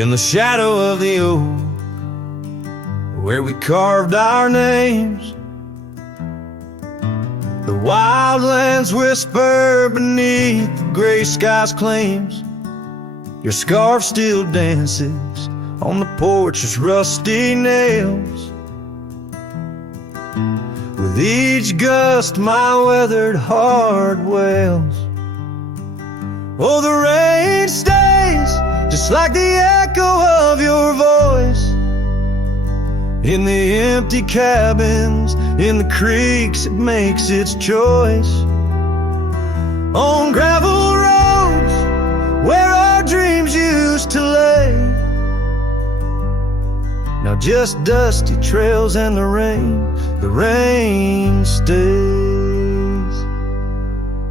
in the shadow of the oak, where we carved our names. The wildlands whisper beneath the gray sky's claims. Your scarf still dances on the porch as rusty nails. With each gust my weathered heart wails. Oh, the rain stays just like the echo of your voice in the empty cabins, in the creeks it makes its choice. On gravel roads where our dreams used to lay, now just dusty trails and the rain stays.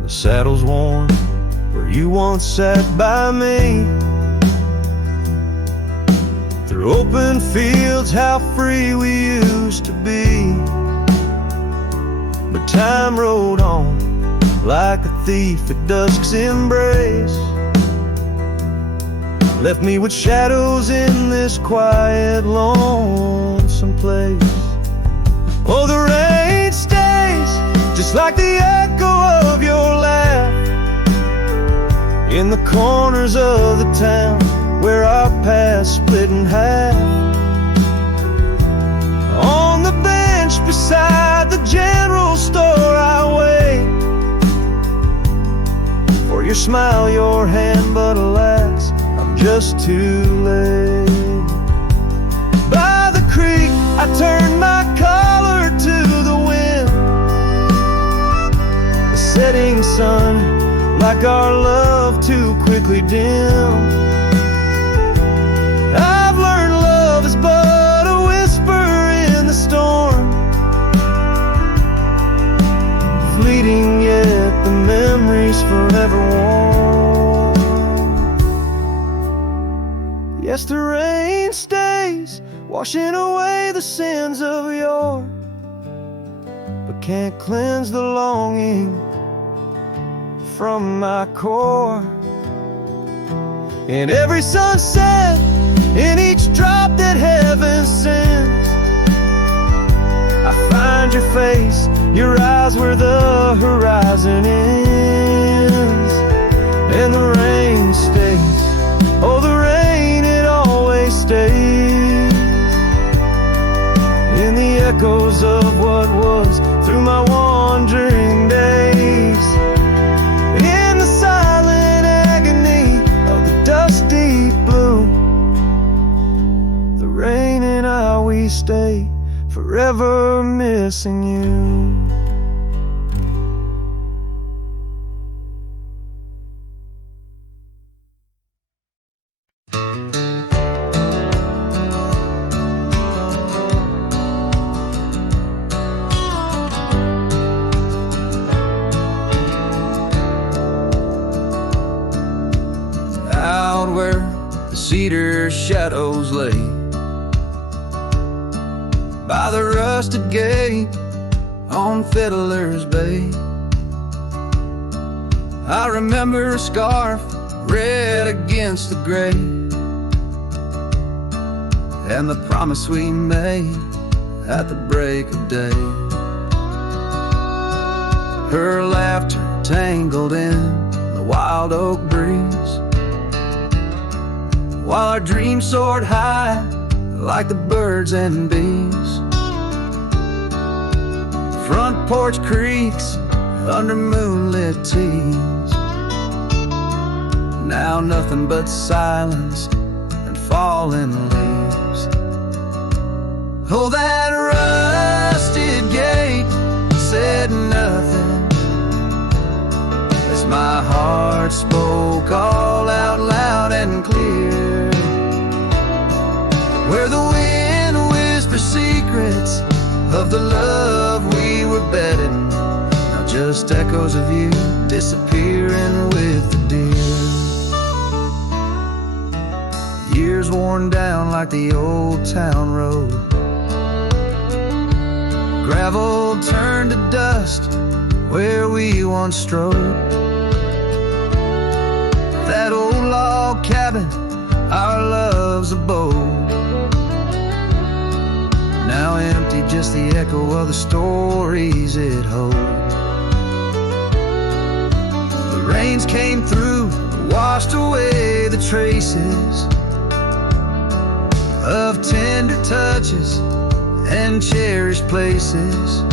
The saddle's worn where you once sat by me. Through open fields, how free we used to be. But time rode on like a thief at dusk's embrace, left me with shadows in this quiet, lonesome place. Oh, the rain stays just like the echo of your laugh in the corners of the town where our paths split in half. On the bench beside the general store I wait for your smile, your hand, but alas, I'm just too late. By the creek I turned my collar to the wind. The setting sun, like our love, too quickly dim. I've learned love is but a whisper in the storm, fleeting yet the memories forever warm. Yes, the rain stays, washing away the sins of yore, but can't cleanse the longing from my core. In every sunset, in each drop that heaven sends, I find your face, your eyes where the horizon ends. And the rain stays, oh the rain, it always stays, in the echoes of what was through my wandering days, in the silent agony of the dusty blue. The rain and I, we stay forever missing you. Out where the cedar shadows lay, by the rusted gate on Fiddler's Bay, I remember a scarf red against the gray, and the promise we made at the break of day. Her laughter tangled in the wild oak breeze, while our dreams soared high like the birds and bees. Front porch creaks under moonlit tees, now nothing but silence and falling leaves. Oh, that rusted gate said nothing as my heart spoke all out loud and clear, where the wind whispers secrets of the love we were betting, now just echoes of you disappearing with the deer. Years worn down like the old town road, gravel turned to dust where we once strode. That old log cabin our love's abode. Now empty, just the echo of the stories it holds. The rains came through, washed away the traces of tender touches and cherished places.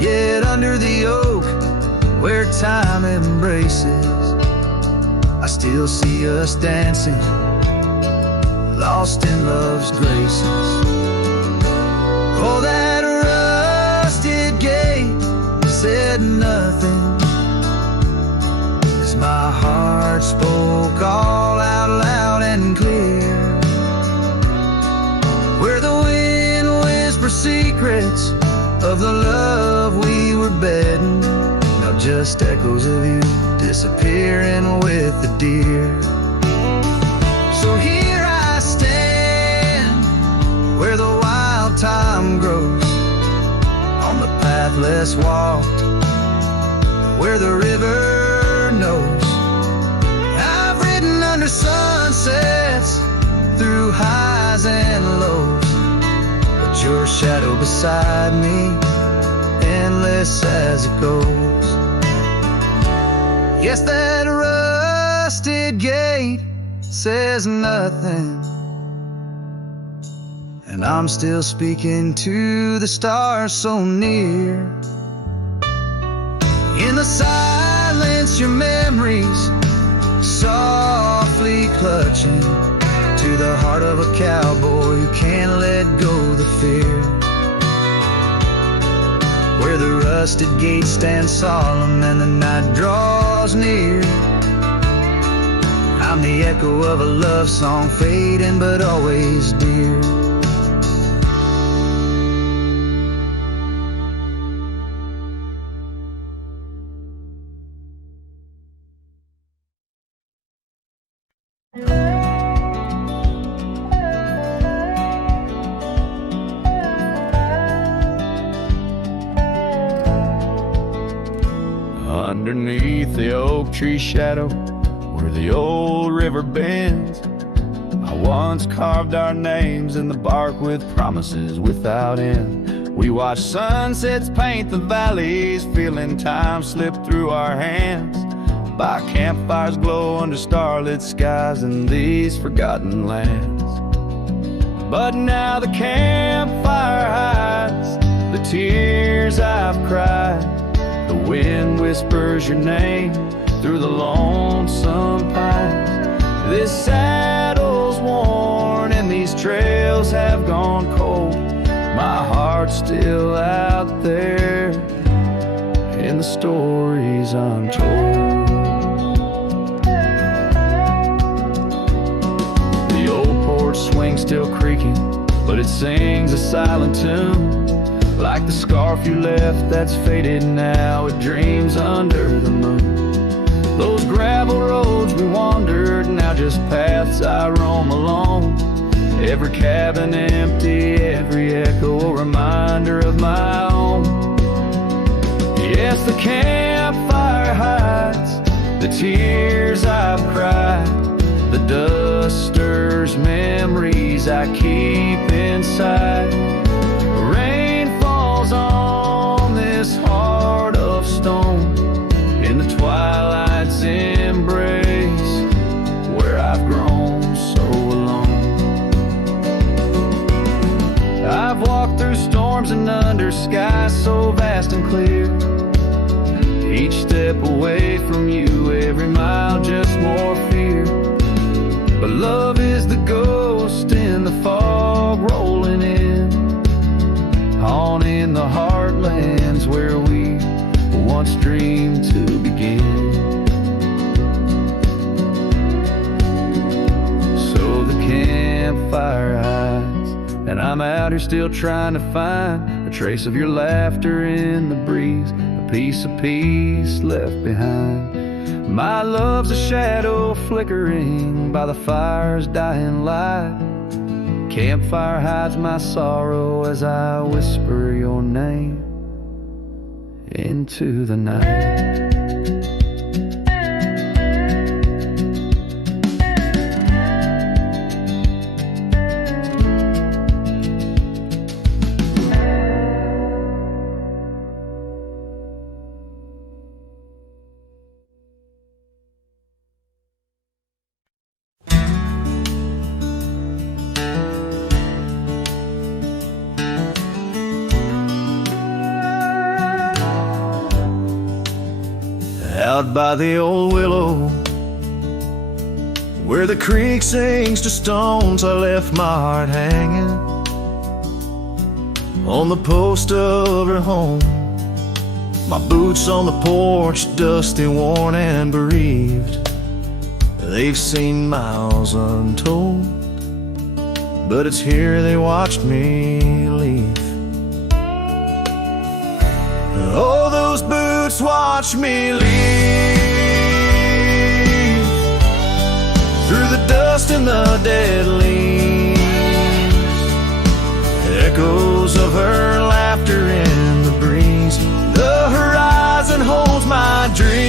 Yet under the oak, where time embraces, I still see us dancing, lost in love's graces. Oh, that rusted gate said nothing as my heart spoke all out loud and clear. Where the wind whispers secrets of the love we were bedding, now just echoes of you disappearing with the deer. So here I stand, where the wild time grows, on the path less walked, where the river knows. I've ridden under sunsets, through highs and lows, but your shadow beside me, endless as it goes. Yes, that rusted gate says nothing, and I'm still speaking to the stars so near. In the silence, your memories softly clutching to the heart of a cowboy who can't let go the fear. Where the rusted gate stands solemn and the night draws near, I'm the echo of a love song fading but always dear. Underneath the oak tree shadow, where the old river bends, I once carved our names in the bark with promises without end. We watched sunsets paint the valleys, feeling time slip through our hands. By campfires glow under starlit skies in these forgotten lands. But now the campfire hides the tears I've cried. The wind whispers your name through the lonesome pines. This saddle's worn and these trails have gone cold. My heart's still out there in the stories untold. The old porch swing's still creaking, but it sings a silent tune. Like the scarf you left that's faded now, it dreams under the moon. Those gravel roads we wandered, now just paths I roam alone. Every cabin empty, every echo a reminder of my own. Yes, the campfire hides the tears I've cried. The dust stirs memories I keep inside. On this heart of stone, in the twilight's embrace, where I've grown so alone. I've walked through storms and under skies so vast and clear. Each step away from you, every mile just more fear. But love is the ghost in the fog rolling in, on in the heartlands where we once dreamed to begin. So the campfire hides, and I'm out here still trying to find a trace of your laughter in the breeze, a piece of peace left behind. My love's a shadow flickering by the fire's dying light. Campfire hides my sorrow as I whisper your name into the night. out by the old willow, where the creek sings to stones. I left my heart hanging on the post of her home. My boots on the porch, dusty, worn, and bereaved. They've seen miles untold, but it's here they watched me leave. Oh, those boots watched me leave, through the dust and the dead leaves. Echoes of her laughter in the breeze. The horizon holds my dreams,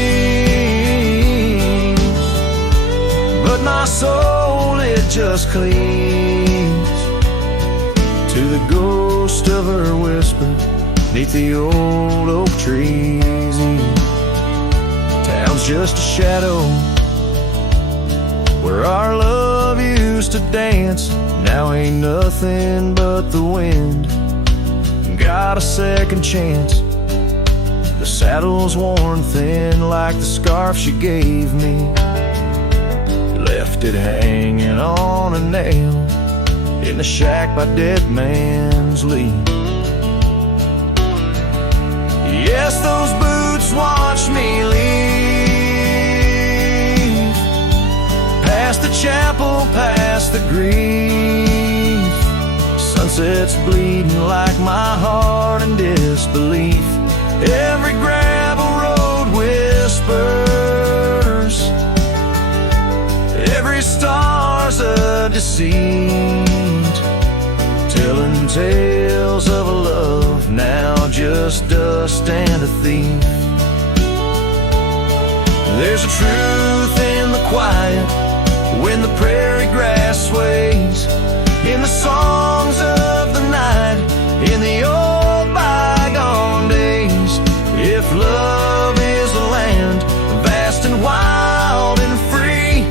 but my soul, it just clings to the ghost of her whisper 'neath the old oak trees. Town's just a shadow where our love used to dance. Now ain't nothing but the wind. Got a second chance. The saddle's worn thin like the scarf she gave me. Left it hanging on a nail in the shack by Dead Man's Leap. Yes, those boots watched me leave, past the chapel, past the grief. Sunset's bleeding like my heart in disbelief. Every gravel road whispers, every star's a deceit, telling tales of a love now just dust and a thief. There's a truth in the quiet when the prairie grass sways, in the songs of the night, in the old bygone days. If love is a land vast and wild and free,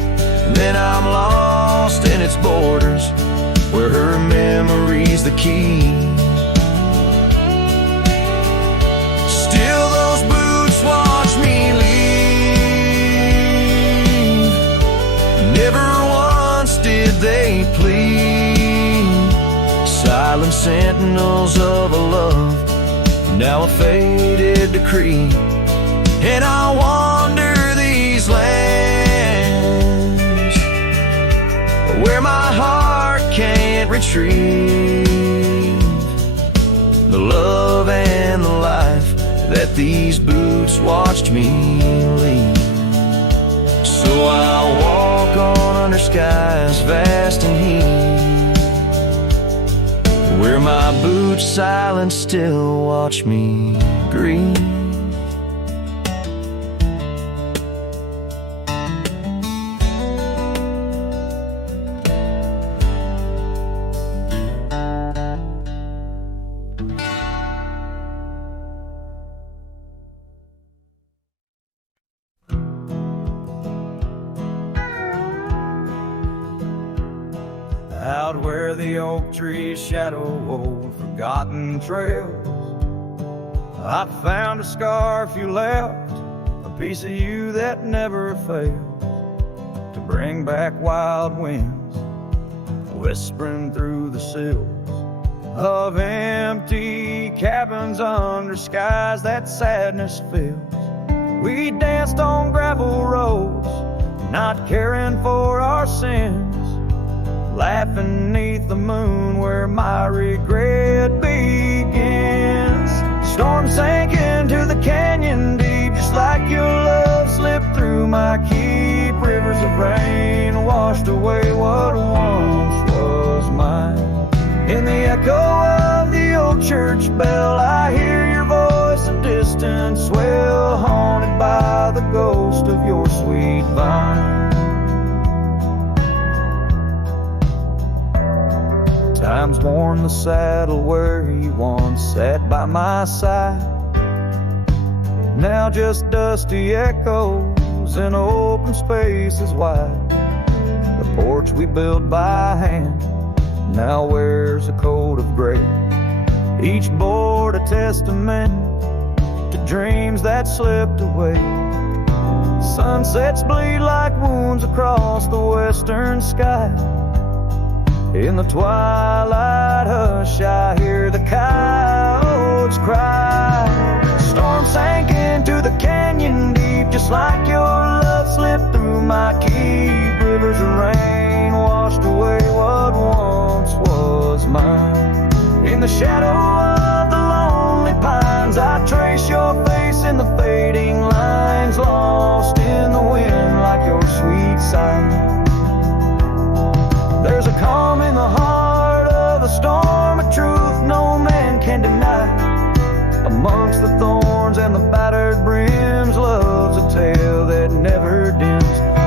then I'm lost in its borders, where her memory's the key. Still those boots watch me leave, never once did they plead. Silent sentinels of a love, now a faded decree. And I wander these lands where my heart can't retrieve the love and the life that these boots watched me leave. So I'll walk on under skies vast and heat, where my boots silent still watch me grieve. Out where the oak trees shadow old forgotten trails, I found a scarf you left, a piece of you that never fails to bring back wild winds, whispering through the sills of empty cabins under skies that sadness fills. We danced on gravel roads, not caring for our sins, laughing neath the moon where my regret begins. Storm sank into the canyon deep, just like your love slipped through my keep. Rivers of rain washed away what once was mine. In the echo of the old church bell, I hear your voice, a distant swell, haunted by the ghost of your sweet vine. Time's worn the saddle where you once sat by my side. Now just dusty echoes and open spaces wide. The porch we built by hand now wears a coat of gray. Each board a testament to dreams that slipped away. Sunsets bleed like wounds across the western sky. In the twilight hush, I hear the coyotes cry. Storm sank into the canyon deep, just like your love slipped through my keep. Rivers of rain washed away what once was mine. In the shadow of the lonely pines, I trace your face in the fading lines, lost in the wind like your sweet sight. There's a calm in the heart of a storm, a truth no man can deny. Amongst the thorns and the battered brims, love's a tale that never dims.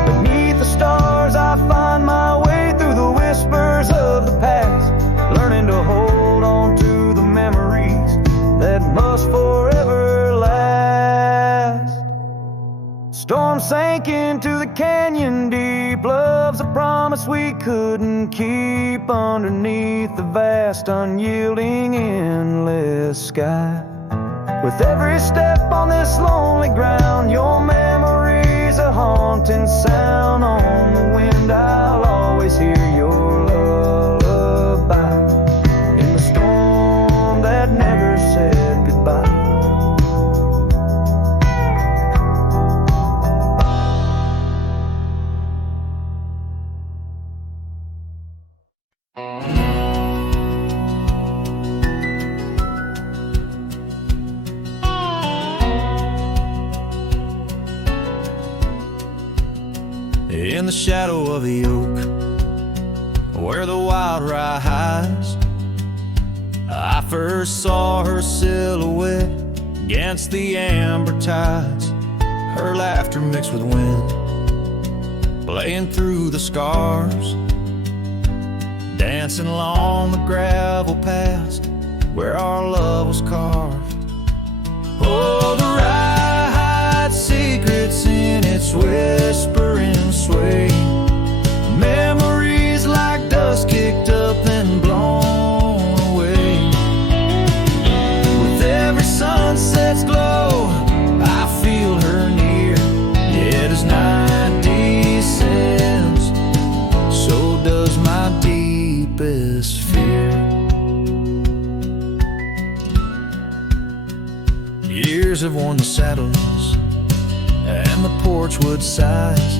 Beneath the stars I find my way through the whispers of the past, learning to hold on to the memories that must forever last. Storm sank into the canyon deep, love's a promise we couldn't keep, underneath the vast, unyielding, endless sky. With every step on this lonely ground, your memory's a haunting sound. On the wind I'll always hear your lullaby, in the storm that never said goodbye. In the shadow of the oak, where the wild rye hides, I first saw her silhouette against the amber tides. Her laughter mixed with wind, playing through the scars, dancing along the gravel paths where our love was carved. Oh, the rye hides secrets in its whispering sway, memories like dust kicked up and blown away. With every sunset's glow, I feel her near. Yet as night descends, so does my deepest fear. Years have worn the saddles and the porchwood sighs,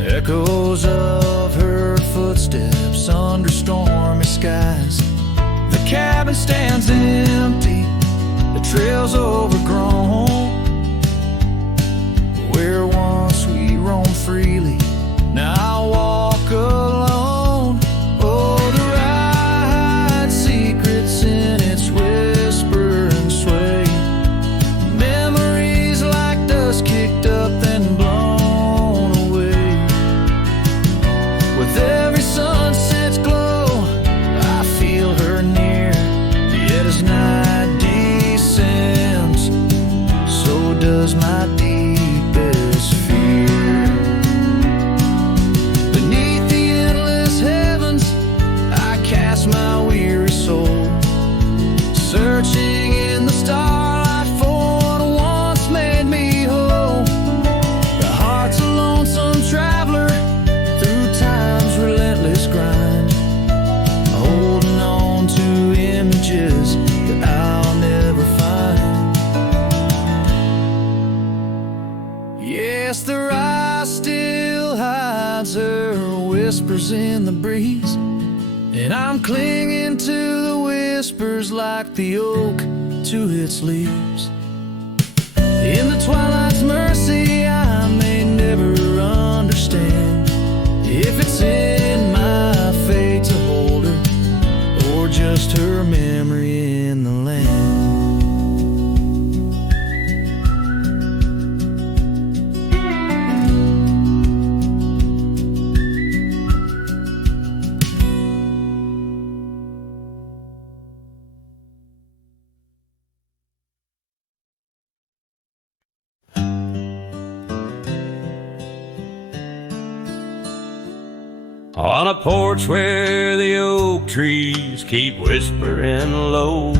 echoes of her footsteps under stormy skies. The cabin stands empty, the trail's overgrown, where once we roamed freely, now I walk alone. Oh, the ride secrets in its whisper and sway, memories like dust kicked up and blown away. With every sunset's glow, I feel her near. Yet as night descends, so does my deepest fear. Beneath the endless heavens, I cast my weary soul, searching in the starlight for what once made me whole. The heart's a lonesome traveler through time's relentless grind, holding on to images that I'll never find. Yes, the rye still hides her whispers in the breeze, and I'm clinging to the whispers like the oak to its leaves. In the twilight's mercy, I may never understand if it's in my fate to hold her, or just her memory in the land. On a porch where the oak trees keep whispering low,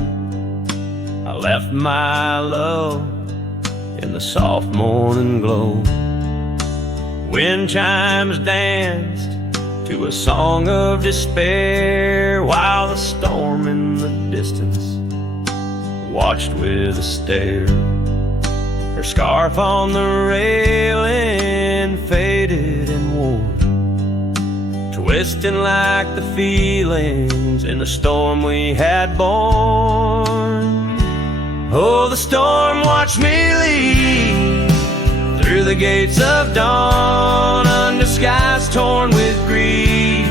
I left my love in the soft morning glow. Wind chimes danced to a song of despair, while the storm in the distance watched with a stare. Her scarf on the railing faded and wore, twisting like the feelings in the storm we had borne. Oh, the storm watched me leave through the gates of dawn, under skies torn with grief,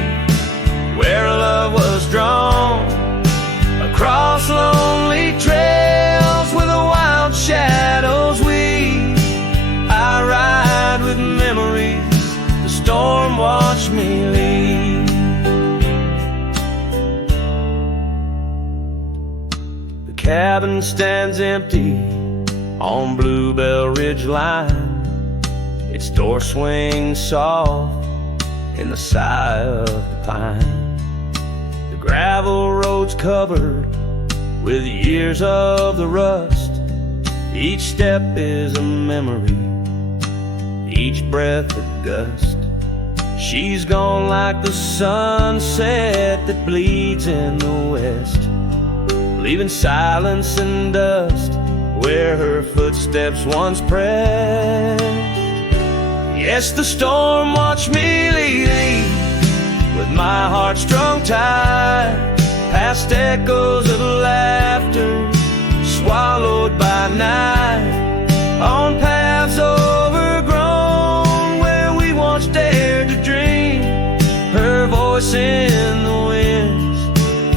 where love was drawn, across lonely trails where the wild shadows weave. I ride with memories, the storm watched me leave. The cabin stands empty on Bluebell Ridge line, its door swings soft in the sigh of the pine. The gravel road's covered with years of the rust. Each step is a memory, each breath a gust. She's gone like the sunset that bleeds in the west, leaving silence and dust where her footsteps once pressed. Yes, the storm watched me leave with my heart strung tight, past echoes of laughter swallowed by night, on paths overgrown where we once dared to dream. Her voice in the winds,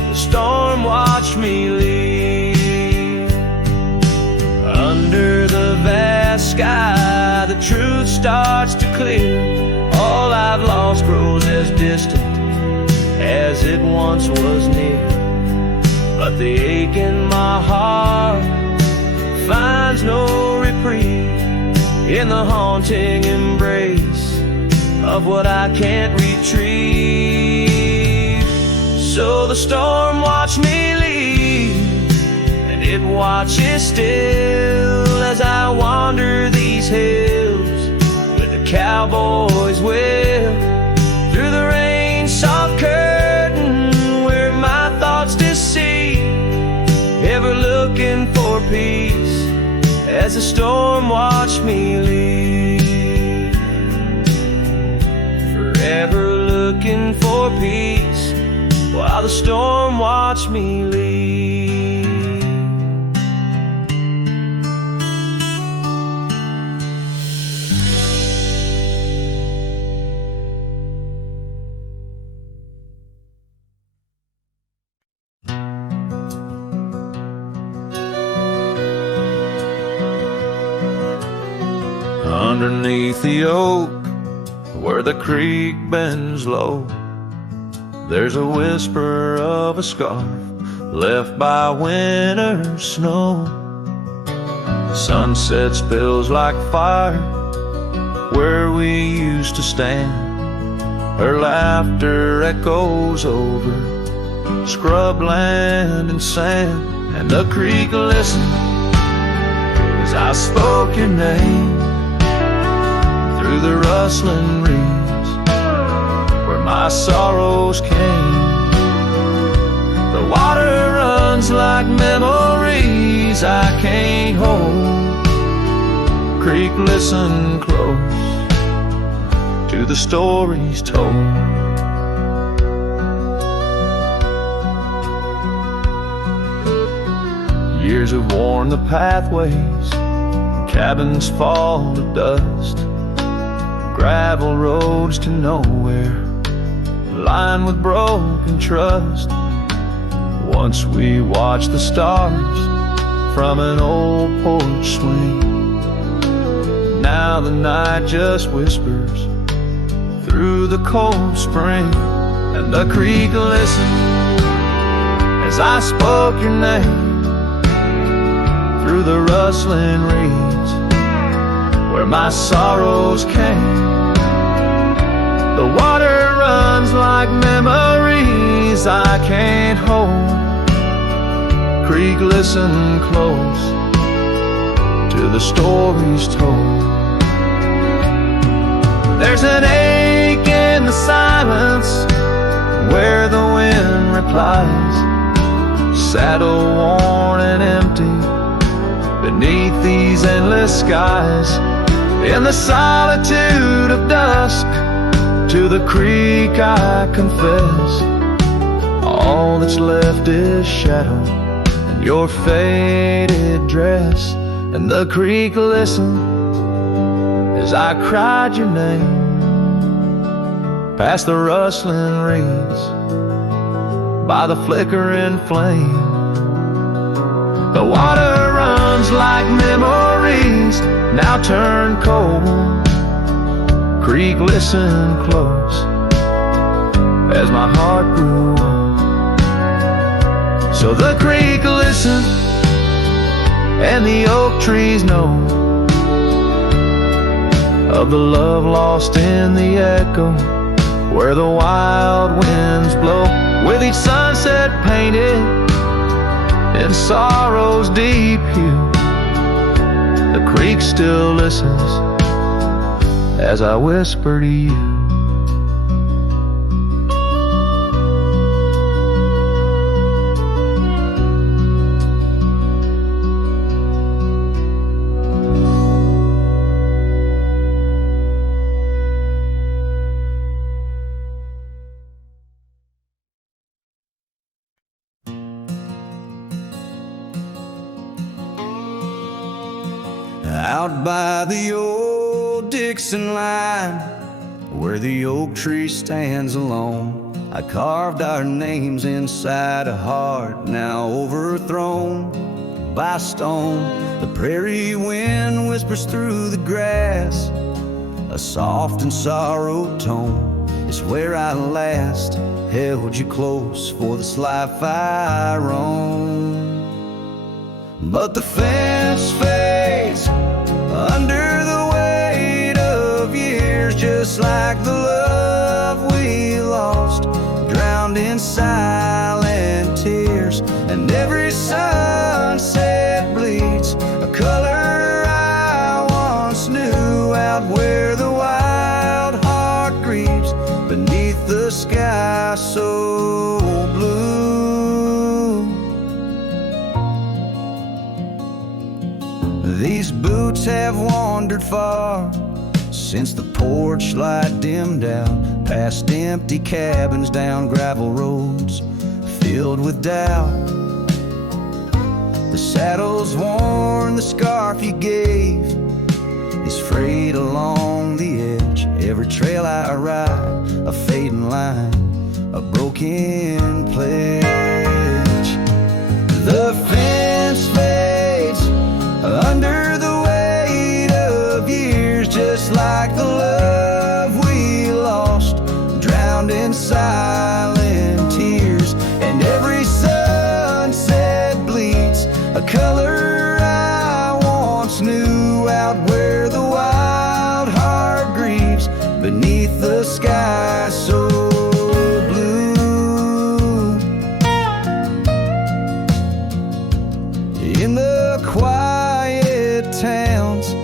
the storm watched me leave. Under the vast sky, the truth starts to clear. All I've lost grows as distant as it once was near, but the ache in my heart finds no reprieve in the haunting embrace of what I can't retrieve. So the storm watched me leave, and it watches still as I wander these hills with a cowboy's will, through the rain soft curtain where my thoughts deceive, ever looking for peace as the storm watched me leave. Forever looking for peace while the storm watched me leave. Underneath the oak, where the creek bends low, there's a whisper of a scarf left by winter's snow. The sunset spills like fire where we used to stand. Her laughter echoes over scrubland and sand, and the creek listened as I spoke your name through the rustling reeds where my sorrows came. The water runs like memories I can't hold. Creek, listen close to the stories told. Years have worn the pathways, cabins fall to dust, gravel roads to nowhere, lined with broken trust. Once we watched the stars from an old porch swing, now the night just whispers through the cold spring. And the creek listened as I spoke your name through the rustling reeds where my sorrows came. The water runs like memories I can't hold. Creek, listen close to to the stories told. There's an ache in the silence where the wind replies, saddle worn and empty beneath these endless skies. In the solitude of dusk, to the creek I confess, all that's left is shadow and your faded dress. And the creek listened as I cried your name past the rustling reeds by the flickering flame. The water runs like memories now turn cold. Creek, listen close as my heart grew old. So the creek listened and the oak trees know of the love lost in the echo where the wild winds blow. With each sunset painted in sorrow's deep hue, the creek still listens as I whisper to you. Out by the old Dixon line, where the oak tree stands alone, I carved our names inside a heart now overthrown by stone. The prairie wind whispers through the grass, a soft and sorrowed tone. It's where I last held you close for this life I roam. But the fence fades under the weight of years, just like the love we lost, drowned in silent tears. And every sunset bleeds a color I once knew, out where the wild heart grieves beneath the sky so blue. These boots have wandered far since the porch light dimmed out, past empty cabins, down gravel roads filled with doubt. The saddle's worn, the scarf you gave is frayed along the edge. Every trail I ride, a fading line, a broken pledge. The fence fades under the weight of years, just like the love we lost, drowned in silent tears. And every sunset bleeds a color I once knew, out where the wild heart grieves beneath the sky so blue. In the quiet towns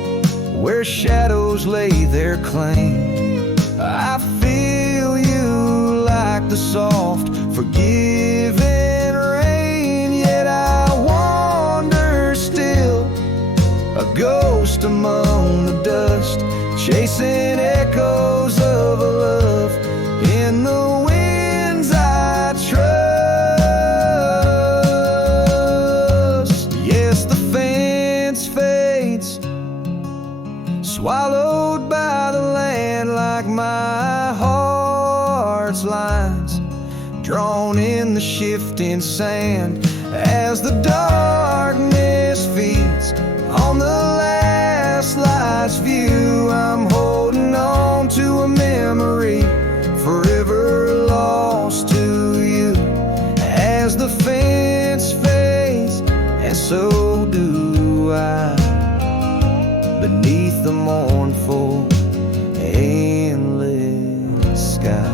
where shadows lay their claim, I feel you like the soft, forgiving rain. Yet I wander still, a ghost among the dust, chasing echoes of a love in the winds I trust. Yes, the fence fades, swallowed by the land, like my heart's lines, drawn in the shifting sand. As the darkness feeds on the last light's view, I'm holding on to a memory forever lost to you. As the fence fades, and so do I, beneath the mournful, endless sky.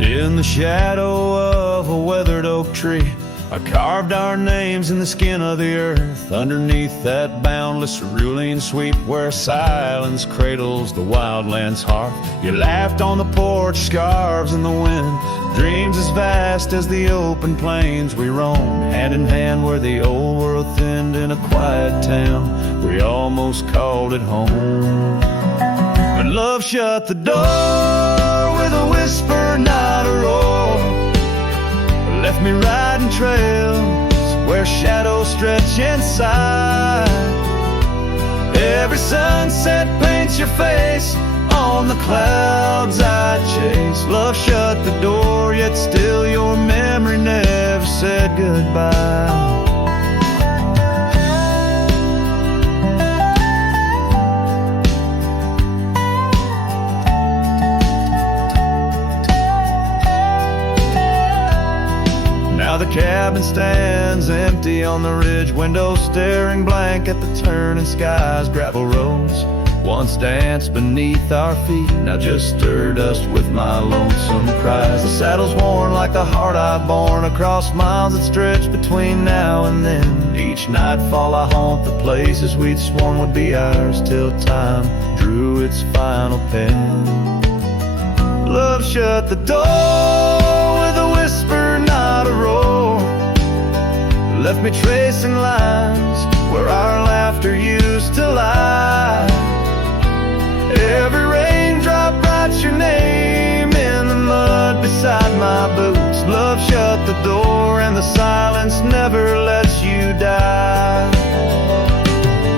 In the shadow of a weathered oak tree, I carved our names in the skin of the earth. Underneath that boundless cerulean sweep where silence cradles the wildland's heart. You laughed on the porch, scarves in the wind, dreams as vast as the open plains we roamed. Hand in hand where the old world thinned in a quiet town, we almost called it home. But love shut the door with a whisper, not a roar. Left me riding trails where shadows stretch inside. Every sunset paints your face on the clouds I chase. Love shut the door, yet still your memory never said goodbye. The cabin stands empty on the ridge, windows staring blank at the turning skies. Gravel roads once danced beneath our feet, now just stir dust with my lonesome cries. The saddle's worn like the heart I've borne across miles that stretch between now and then. Each nightfall I haunt the places we'd sworn would be ours till time drew its final pen. Love shut the door with a whisper, not a roar. Left me tracing lines where our laughter used to lie. Every raindrop writes your name in the mud beside my boots. Love shut the door and the silence never lets you die.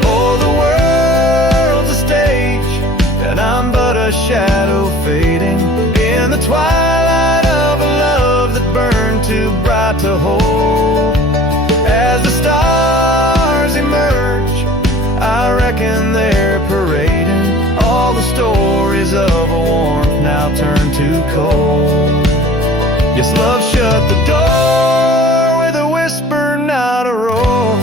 Oh, the world's a stage and I'm but a shadow fading in the twilight of a love that burned too bright to hold. As the stars emerge, I reckon they're parading all the stories of a warmth now turned to cold. Yes, love shut the door with a whisper, not a roar.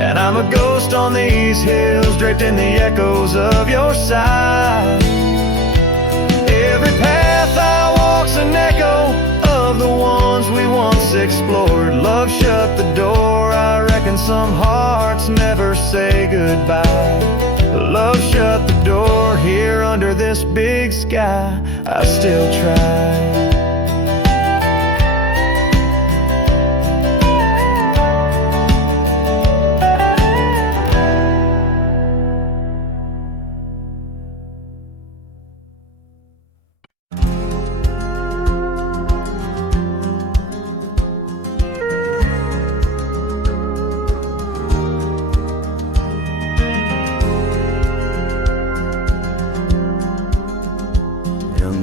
And I'm a ghost on these hills, draped in the echoes of your side. Every path I walk's an echo of the ones we once explored. Love shut the door, I reckon some hearts never say goodbye. Love shut the door, here under this big sky, I still try.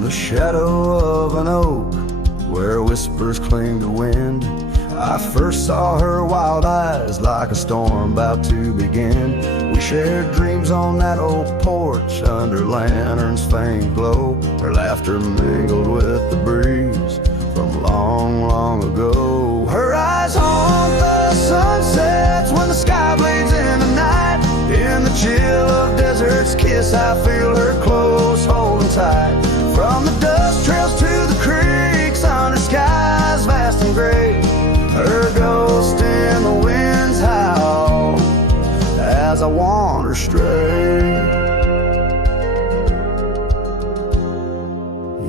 Shadow of an oak where whispers cling to wind, I first saw her wild eyes like a storm about to begin. We shared dreams on that old porch under lanterns faint glow. Her laughter mingled with the breeze from long, long ago. Her eyes haunt the sunsets when the sky bleeds in the night. In the chill of desert's kiss I feel her close holding tight. From the dust trails to the creeks under skies vast and gray, her ghost in the wind's howl as I wander stray.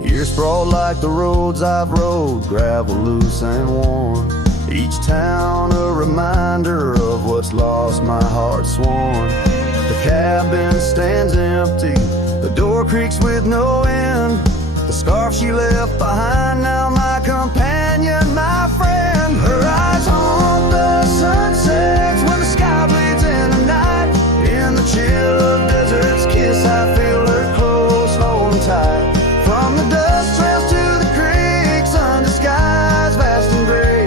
Years sprawled like the roads I've rode, gravel loose and worn. Each town a reminder of what's lost, my heart sworn. The cabin stands empty, the door creaks with no end. The scarf she left behind, now my companion, my friend. Her eyes haunt the sunsets when the sky bleeds in the night. In the chill of desert's kiss I feel her close holding tight. From the dust trails to the creeks under skies vast and gray,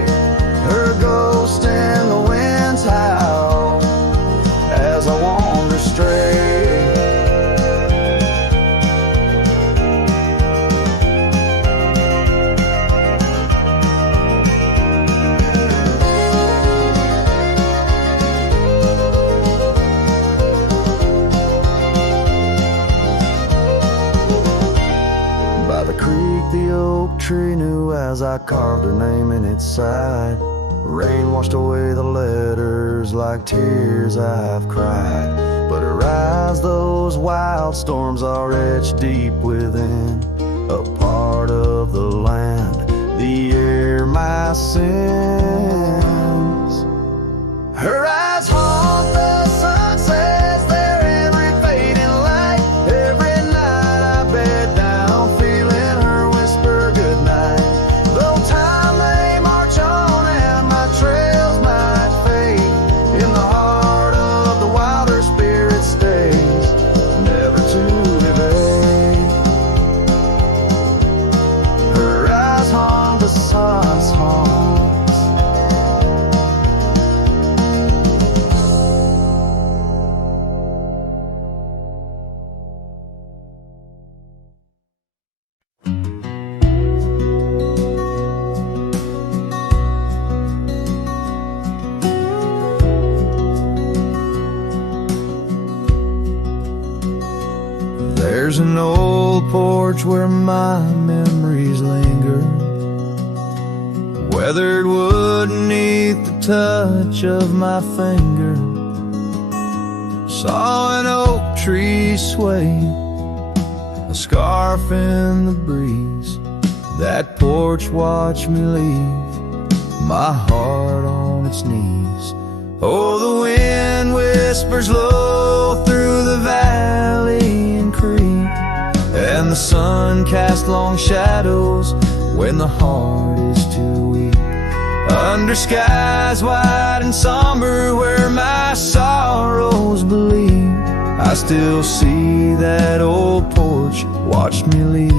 her ghost in the wind's howl as I wander stray. tree knew as I carved her name in its side. Rain washed away the letters like tears I've cried. But her eyes, those wild storms are etched deep within, a part of the land, the air, my sins. Her eyes haunt the sunsets, their every fading light. Every night I bed down, feeling her whisper goodnight. Though time may march on and my trails might fade, in the heart of the wild her spirit stays, never to evade. Her eyes haunt the sun's haunts. There's an old porch where my memories linger, weathered wood beneath the touch of my finger. Saw an oak tree sway, a scarf in the breeze. That porch watched me leave, my heart on its knees. Oh, the wind whispers low through the valley and creek, and the sun casts long shadows when the heart is too weak. Under skies wide and somber where my sorrows bleed, I still see that old porch watch me leave.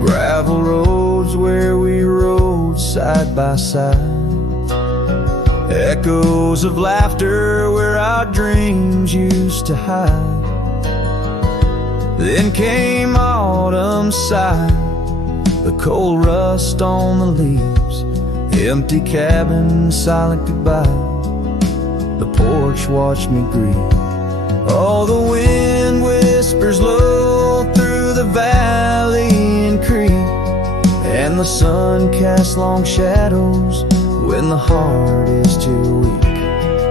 Gravel roads where we rode side by side, echoes of laughter where our dreams used to hide. Then came autumn side, the cold rust on the leaves, empty cabin, silent goodbye. The porch watched me grieve. Oh, the wind whispers low through the valley and creek, and the sun casts long shadows when the heart is too weak.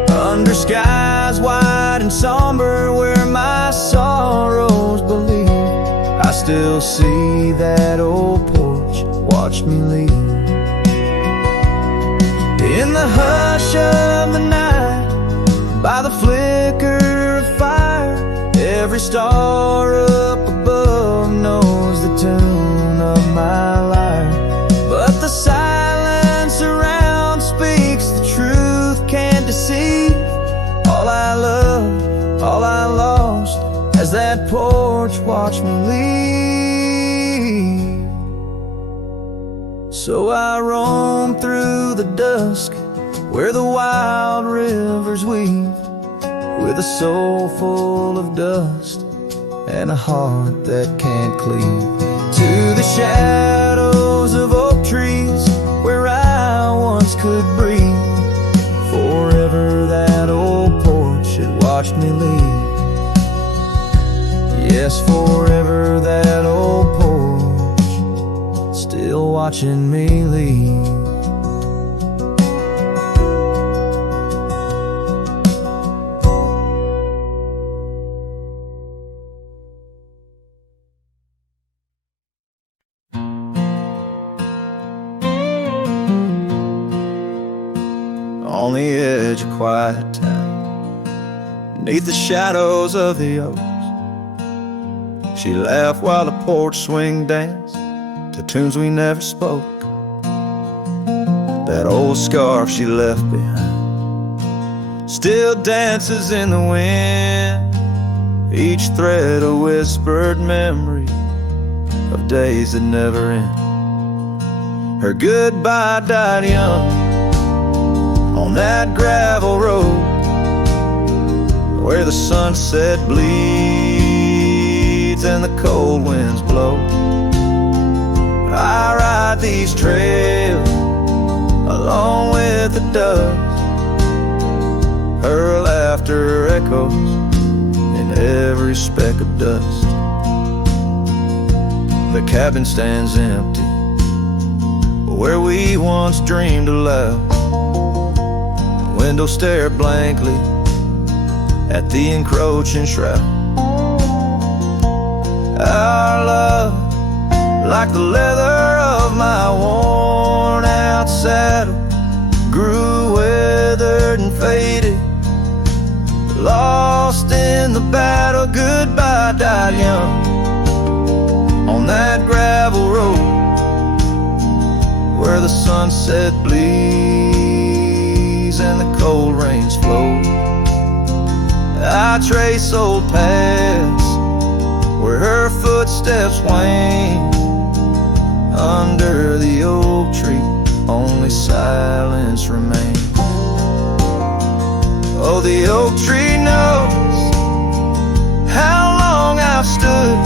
Under skies wide and somber where my sorrows believe, I still see that old porch watch me leave. In the hush of the night, by the flicker of fire, every star up above knows the tune of my lyre. But the silence around speaks the truth, can't deceive. All I loved, all I lost, as that porch watched me leave. So I roam through the dusk where the wild rivers weave, with a soul full of dust and a heart that can't cleave. To the shadows of oak trees where I once could breathe, forever that old porch had watched me leave. Yes, forever that old porch still watching me leave. On the edge of quiet town, beneath the shadows of the oaks, she laughed while the porch swing danced to tunes we never spoke. That old scarf she left behind still dances in the wind, each thread a whispered memory of days that never end. Her goodbye died young on that gravel road where the sunset bleeds and the cold winds blow. I ride these trails along with the doves, her laughter echoes in every speck of dust. The cabin stands empty, where we once dreamed aloud. Windows stare blankly at the encroaching shroud. Our love, like the leather of my worn out saddle, grew weathered and faded, lost in the battle. Goodbye died young on that gravel road where the sunset bleeds and the cold rains flow. I trace old paths where her footsteps wane. Under the oak tree, only silence remains. Oh, the oak tree knows how long I've stood,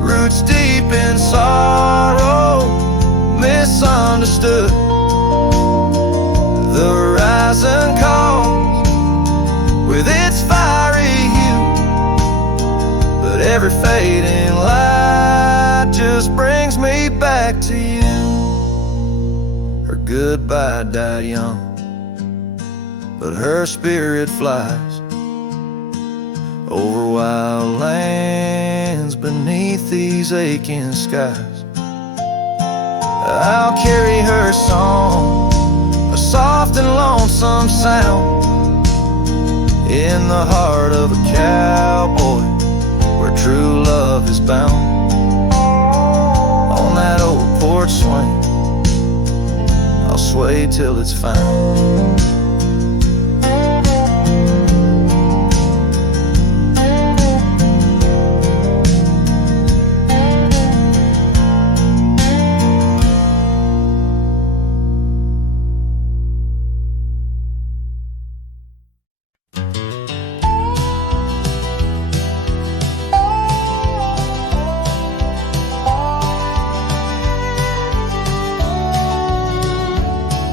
roots deep in sorrow, misunderstood. The horizon calls with its fiery hue, but every fading light just brings me back to you. Her goodbye died young, but her spirit flies over wild lands beneath these aching skies. I'll carry her song, a soft and lonesome sound, in the heart of a cowboy where true love is bound. On that old porch swing, I'll sway till it's found.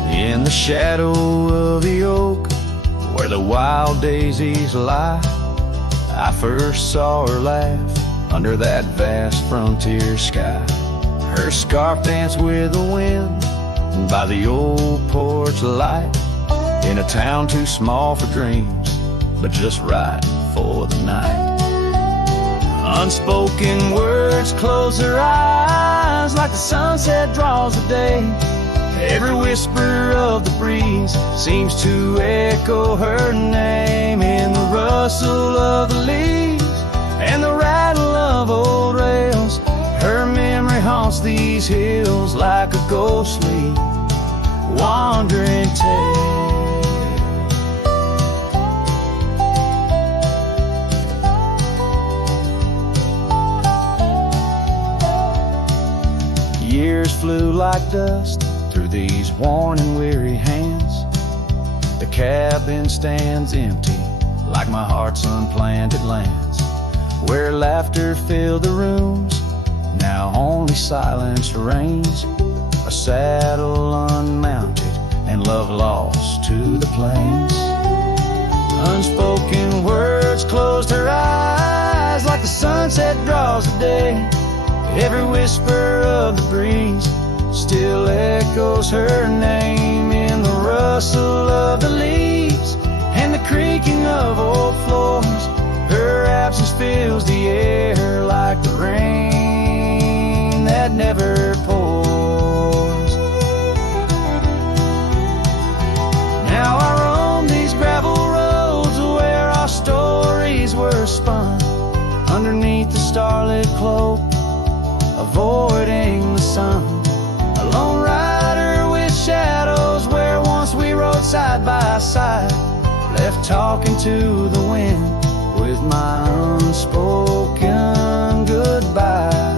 In the shadow of the oak, where the wild daisies lie, I first saw her laugh under that vast frontier sky. Her scarf danced with the wind by the old porch light, in a town too small for dreams, but just right for the night. Unspoken words close her eyes like the sunset draws the day. Every whisper of the breeze seems to echo her name, in the rustle of the leaves and the rattle of old rails. Her memory haunts these hills like a ghostly wandering tale. Years flew like dust through these worn and weary hands. The cabin stands empty like my heart's unplanted lands, where laughter filled the rooms, now only silence reigns. A saddle unmounted and love lost to the plains. Unspoken words closed her eyes like the sunset draws the day. Every whisper of the breeze still echoes her name, in the rustle of the leaves and the creaking of old floors. Her absence fills the air like the rain that never pours. Now I roam these gravel roads where our stories were spun, underneath the starlit cloak, avoiding the sun. A lone rider with shadows where once we rode side by side, left talking to the wind with my unspoken goodbyes.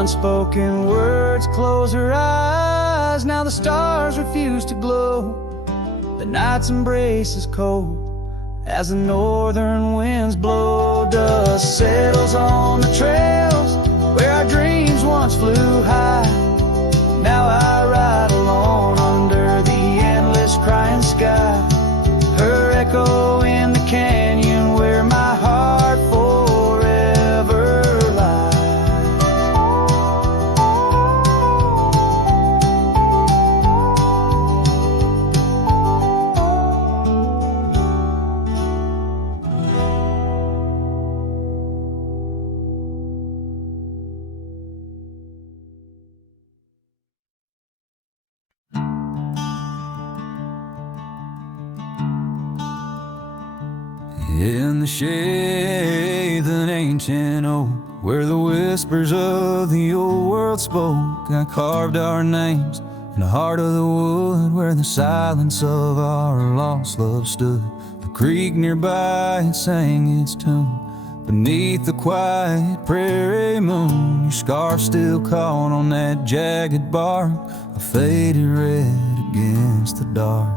Unspoken close her eyes, now the stars refuse to glow. The night's embrace is cold as the northern winds blow. Dust settles on the trails where our dreams once flew high. Now I ride alone under the endless crying sky. Her echo in the canyon where my heart forever lies. In the shade of an ancient oak, where the whispers of the old world spoke, I carved our names in the heart of the wood, where the silence of our lost love stood. The creek nearby, it sang its tune beneath the quiet prairie moon. Your scarf still caught on that jagged bark, a faded red against the dark.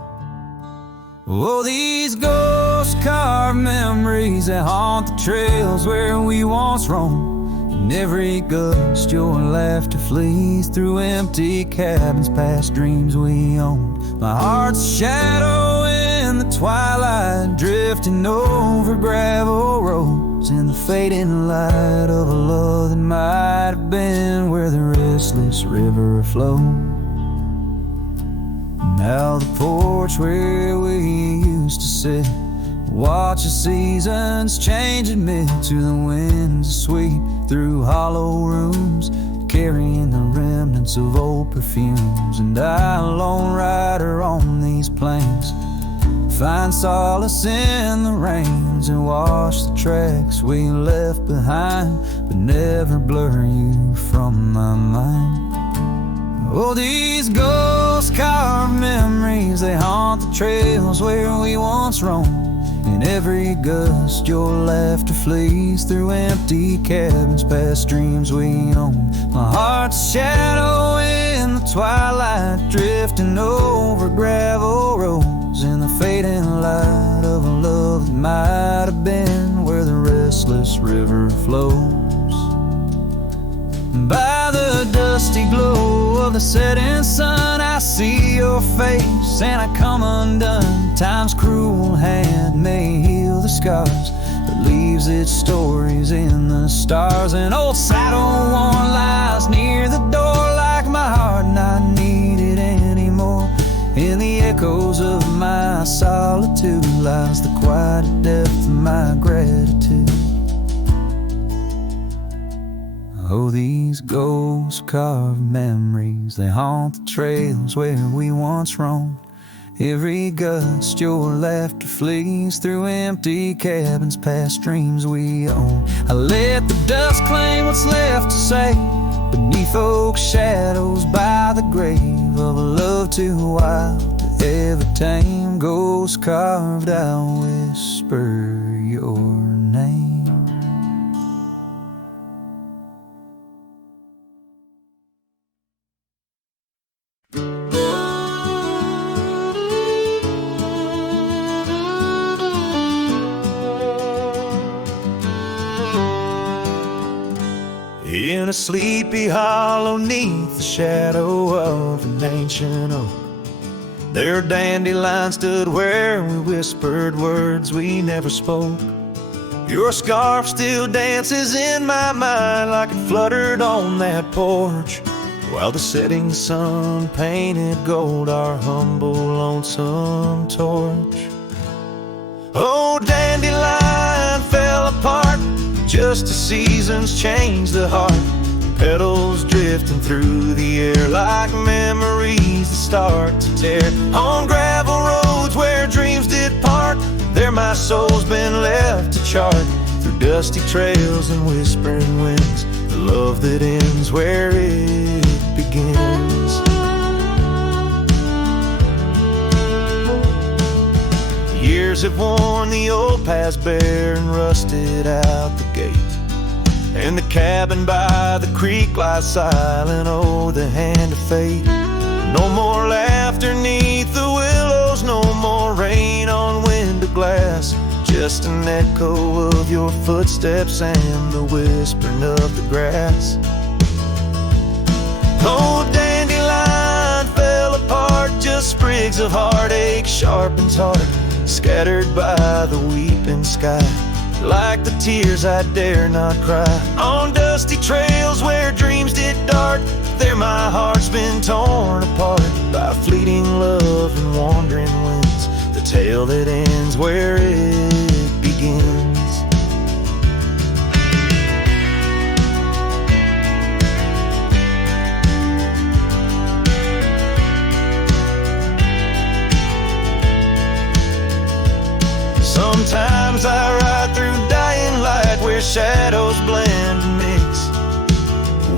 Oh, these ghost-carved memories that haunt the trails where we once roamed. In every gust your laughter flees through empty cabins past dreams we owned. My heart's a shadow in the twilight, drifting over gravel roads in the fading light of a love that might have been where the restless river flowed. Now the porch where we used to sit, watch the seasons change, admit to the winds that sweep through hollow rooms, carrying the remnants of old perfumes. And I, a lone rider on these plains, find solace in the rains and wash the tracks we left behind, but never blur you from my mind. Oh, these ghost-carved memories, they haunt the trails where we once roamed. In every gust your laughter flees through empty cabins past dreams we own. My heart's a shadow in the twilight, drifting over gravel roads in the fading light of a love that might have been where the restless river flows. By the dusty glow of the setting sun, I see your face and I come undone. Time's cruel hand may heal the scars, but leaves its stories in the stars. An old saddle worn lies near the door like my heart not needed anymore. In the echoes of my solitude lies the quiet depth of my gratitude. Oh, these ghost-carved memories, they haunt the trails where we once roamed. Every gust your laughter flees through empty cabins past dreams we own. I let the dust claim what's left to say beneath oak shadows by the grave of a love too wild to ever tame. Ghost-carved, I'll whisper your name. In a sleepy hollow neath the shadow of an ancient oak, there dandelions stood where we whispered words we never spoke. Your scarf still dances in my mind like it fluttered on that porch, while the setting sun painted gold our humble lonesome torch. Oh, dandelion fell apart just as seasons change the heart. Petals drifting through the air like memories that start to tear. On gravel roads where dreams did part, there my soul's been left to chart. Through dusty trails and whispering winds, the love that ends where it begins. Years have worn the old paths bare and rusted out the gate. And the cabin by the creek lies silent, oh, the hand of fate. No more laughter neath the willows, no more rain on window glass. Just an echo of your footsteps and the whispering of the grass. Oh, dandelion fell apart, just sprigs of heartache, sharpened heart, scattered by the weeping sky. Like the tears I dare not cry. On dusty trails where dreams did dart, there my heart's been torn apart by fleeting love and wandering winds. The tale that ends where it begins. Sometimes I ride through dying light where shadows blend and mix.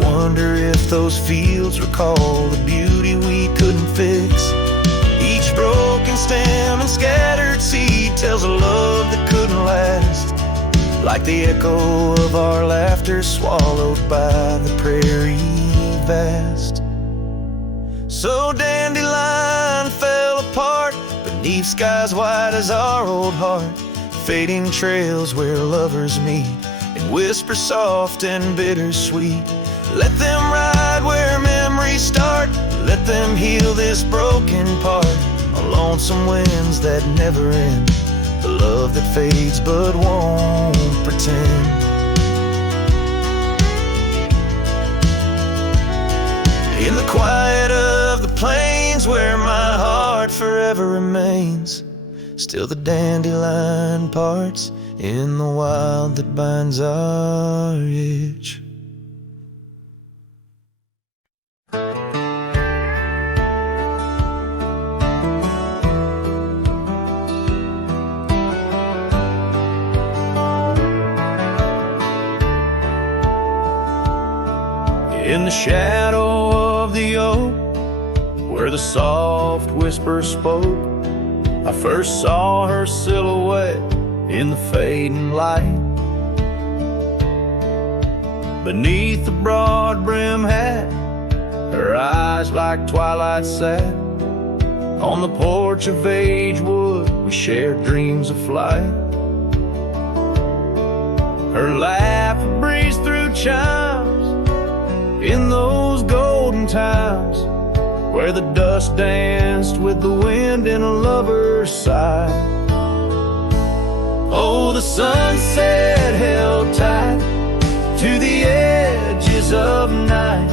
Wonder if those fields recall the beauty we couldn't fix. Each broken stem and scattered seed tells a love that couldn't last. Like the echo of our laughter swallowed by the prairie vast. So dandelion fell apart beneath skies white as our old heart. Fading trails where lovers meet and whisper soft and bittersweet. Let them ride where memories start. Let them heal this broken part. On lonesome winds that never end. The love that fades but won't pretend. In the quiet of the plains where my heart forever remains, still the dandelion parts in the wild that binds our itch. In the shadow of the oak, where the soft whisper spoke, I first saw her silhouette in the fading light. Beneath the broad brim hat, her eyes like twilight sat. On the porch of Agewood, we shared dreams of flight. Her laugh breezed through chimes in those golden times, where the dust danced with the wind in a lover's sigh. Oh, the sunset held tight to the edges of night.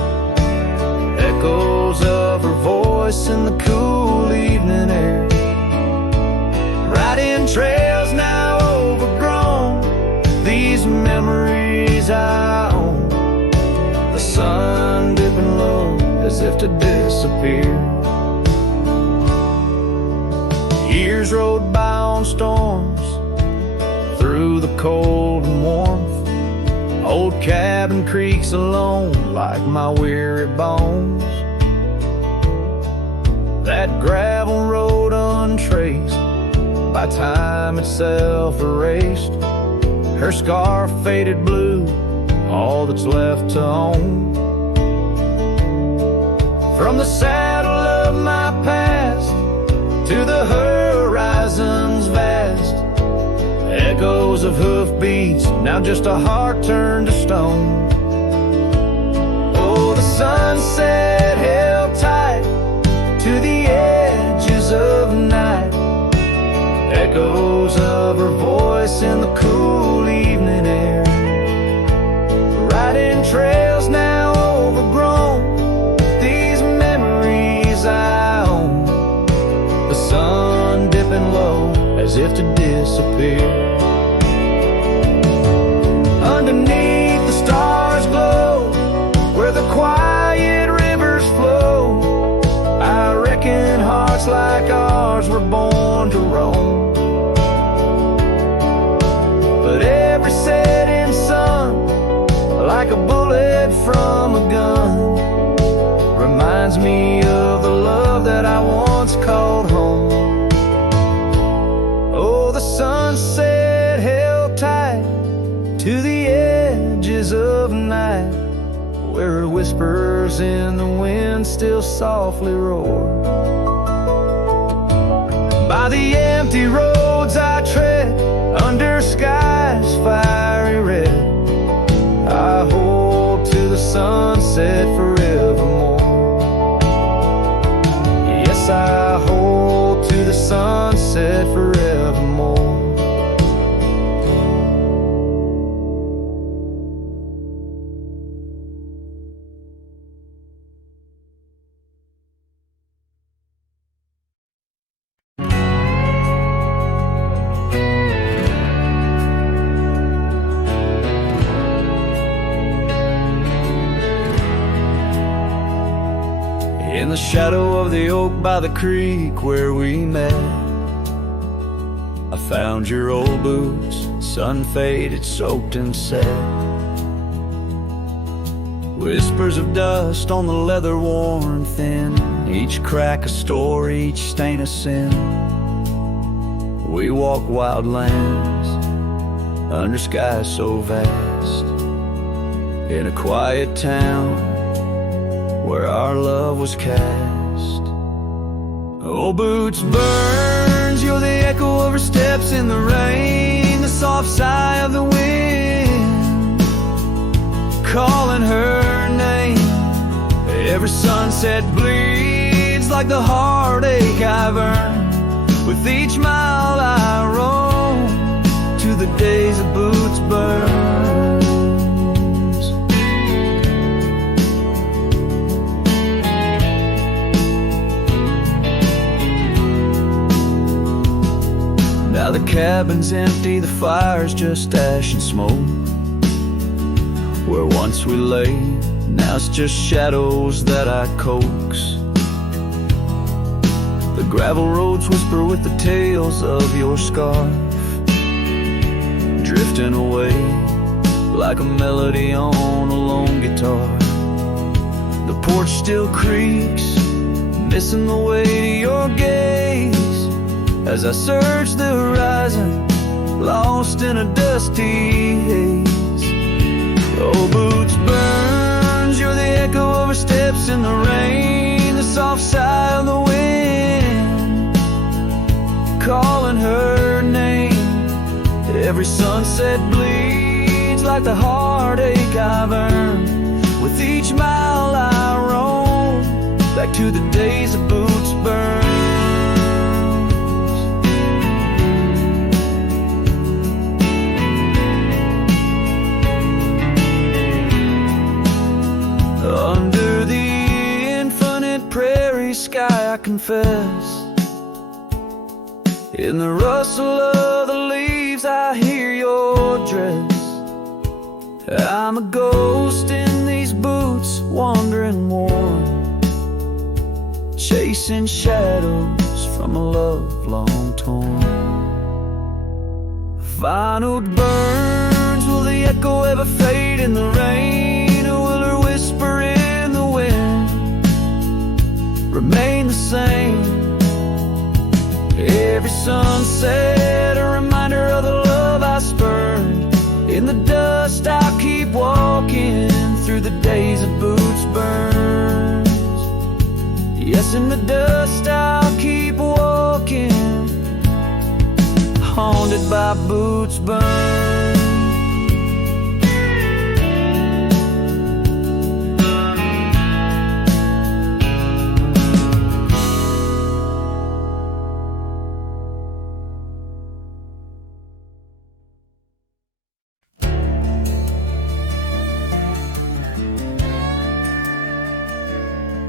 Echoes of her voice in the cool evening air. Riding trails now overgrown, these memories I own. The sun dipping low as if to disappear. Years rode by on storms, through the cold and warmth. Old cabin creaks alone like my weary bones. That gravel road untraced, by time itself erased. Her scarf faded blue, all that's left to own. From the saddle of my past to the horizons vast, echoes of hoofbeats, now just a heart turned to stone. Oh, the sunset held tight to the edges of night. Echoes of her voice in the cool evening air. Riding trails now overgrown, these memories I own. The sun dipping low as if to disappear. Underneath the stars glow, where the quiet rivers flow. I reckon hearts like ours were born to roam. But every setting sun, like a bullet from a gun, reminds me of the love that I once called home. Oh, the sunset held tight to the edges of where whispers in the wind still softly roar. By the empty roads I tread, under skies fiery red, I hold to the sunset forevermore. Yes, I hold to the sunset forevermore. In the shadow of the oak by the creek where we met, I found your old boots, sun-faded, soaked and set. Whispers of dust on the leather worn thin, each crack a story, each stain a sin. We walk wild lands, under skies so vast, in a quiet town where our love was cast. Old boots burns, you're the echo of her steps in the rain, the soft sigh of the wind, calling her name. Every sunset bleeds like the heartache I've earned. With each mile I roam, to the days of boots burn. Now the cabin's empty, the fire's just ash and smoke. Where once we lay, now it's just shadows that I coax. The gravel roads whisper with the tales of your scarf, drifting away like a melody on a lone guitar. The porch still creaks, missing the way to your gaze, as I search the horizon, lost in a dusty haze. Oh, boots burns, you're the echo of her steps in the rain, the soft sigh of the wind, calling her name. Every sunset bleeds like the heartache I've earned. With each mile I roam, back to the days of boots burn. Under the infinite prairie sky I confess, in the rustle of the leaves I hear your dress. I'm a ghost in these boots, wandering worn, chasing shadows from a love long torn. Vinyl burns, will the echo ever fade in the rain, or will her whisper in the wind remain the same? Every sunset a reminder of the love I spurned. In the dust I'll keep walking through the days of boots burns. Yes, in the dust I'll keep walking, haunted by boots burns.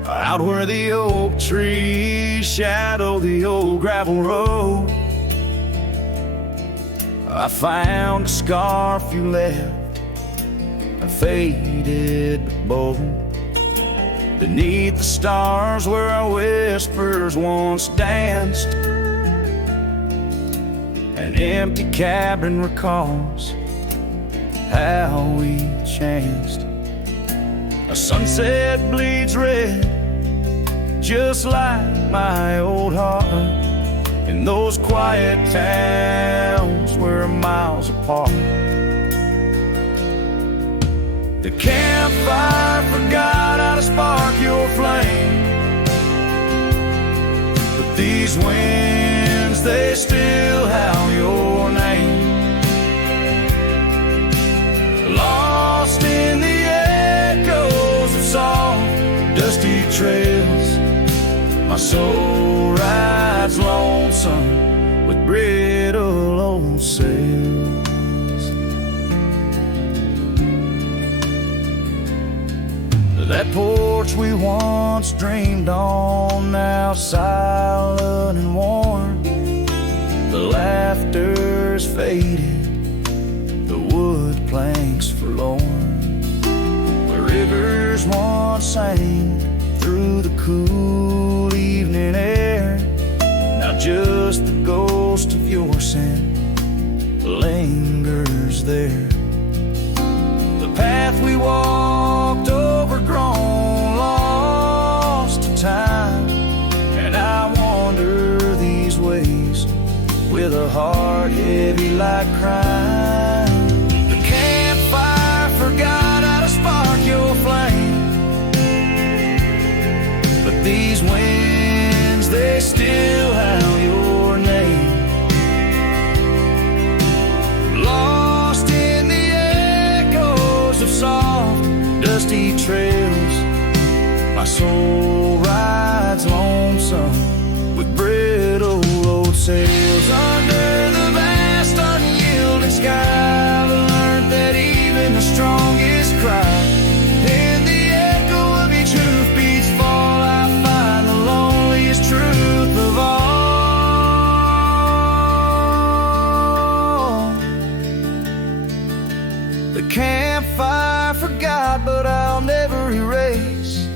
Out where the oak trees shadow the old gravel road, I found a scarf you left, a faded but bold. Beneath the stars where our whispers once danced, an empty cabin recalls how we chanced. A sunset bleeds red, just like my old heart, in those quiet towns we're miles apart. The campfire forgot how to spark your flame, but these winds, they still howl your name. Lost in the echoes of soft, dusty trails, my soul rides lonesome with brittle old sails. That porch we once dreamed on, now silent and warm. The laughter's faded, the wood planks forlorn. Where rivers once sang through the cool evening air, now just the ghost of your scent lingers there. The path we walked, overgrown, lost to time, and I wander these ways with a heart heavy like crime. The campfire forgot how to spark your flame, but these winds, they still howl your name. Lost in the echoes of soft, dusty trails, my soul rides lonesome with brittle old sails. Under the vast unyielding sky, I've learned that even the strongest cry, in the echo of each hoofbeat's fall, I find the loneliest truth of all. The campfire forgot, but I'll never erase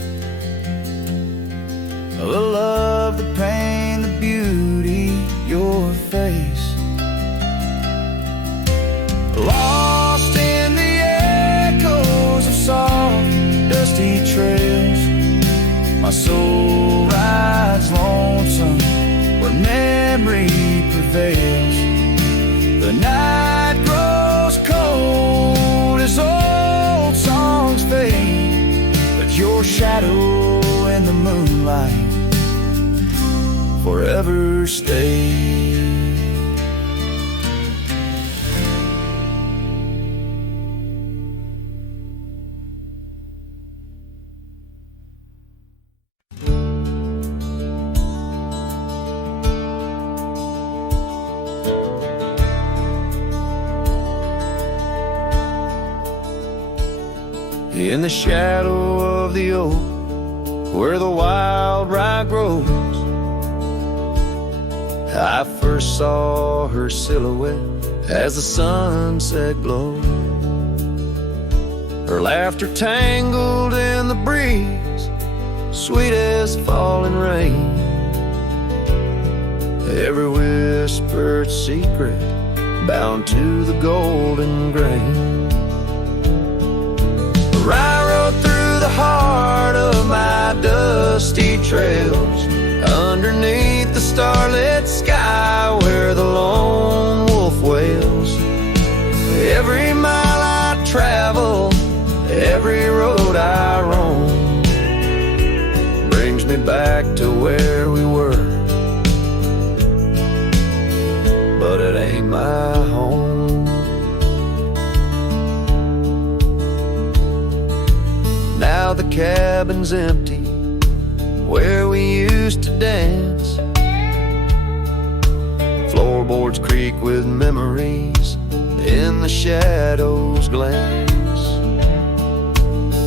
the love, the pain, the beauty, your face. Lost in the echoes of soft, dusty trails, my soul rides lonesome where memory prevails. The night grows cold as old songs fade, but your shadow in the moonlight forever stays. In the shadow of the oak, where the wild rye grows, I first saw her silhouette as the sunset glowed. Her laughter tangled in the breeze, sweet as falling rain. Every whispered secret bound to the golden grain. Rye rode through the heart of my dusty trails, underneath the starlit sky where the lone wolf wails. Every mile I travel, every road I roam, brings me back to where we were, but it ain't my home. Now the cabin's empty where we used to dance. Floorboards creak with memories, in the shadows glance.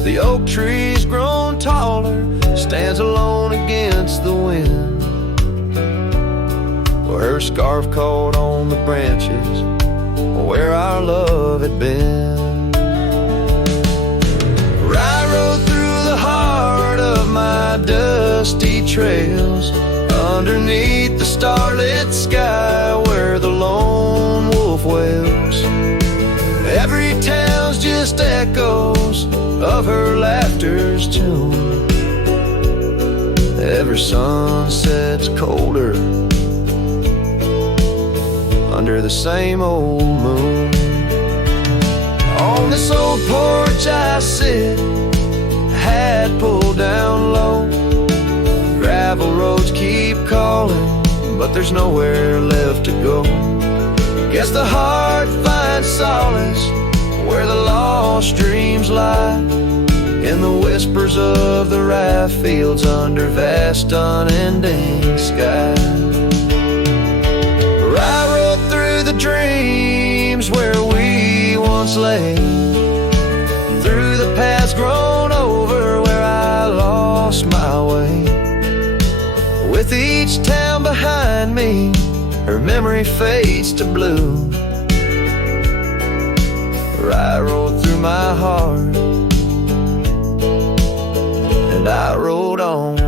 The oak tree's grown taller, stands alone against the wind, where her scarf caught on the branches, where our love had been. I rode through the heart of my dusty trails, underneath the starlit sky where the lone wolf wails. Every town's just echoes of her laughter's tune. Every sunset's colder under the same old moon. Oh, On this old porch I sit, hat pulled down low. Gravel roads keep calling, but there's nowhere left to go. Guess the heart finds solace where the lost dreams lie, in the whispers of the rye fields under vast unending sky. Where I rode through the dreams where we once lay, through the paths grown over where I lost my way. With each town behind me, her memory fades to blue. Where I rode through my heart, and I rode on.